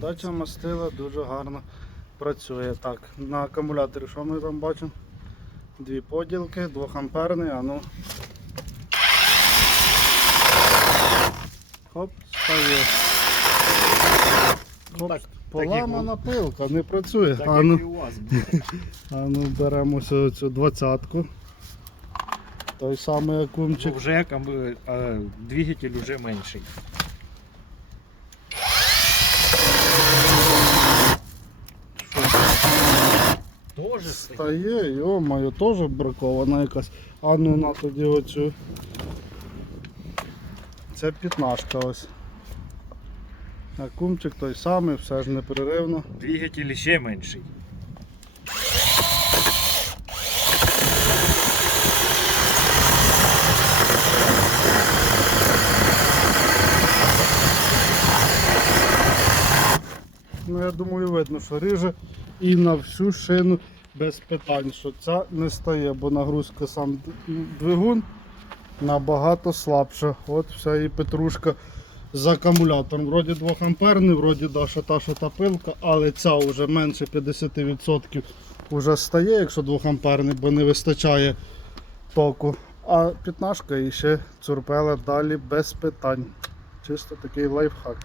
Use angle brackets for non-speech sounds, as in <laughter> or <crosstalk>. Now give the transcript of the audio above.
Подача мастила дуже гарно працює. Так, на акумуляторі що ми там бачимо? Дві поділки, 2 амперний, а ну. Хоп, стає. Хоп, так, поламана пилка, не працює. Так а, як ну, і у вас <laughs> а ну беремо цю двадцятку. Той самий акумчик. Ну, Вже двигатель вже менший. Стоїть. Стає, йо-моє, теж бракована якась. А ну на тоді оцю. Це п'ятнашка ось. Акумчик той самий, все ж непреривно. Двигатель ще менший. Ну я думаю видно, що ріже і на всю шину без питань, що ця не стає, бо нагрузка сам двигун набагато слабша. От вся і петрушка з акумулятором. Вроді 2 амперний, вроді да, що та, що та пилка, але ця вже менше 50% вже стає, якщо 2 амперний, бо не вистачає току. А 15 і ще цурпела далі без питань. Чисто такий лайфхак.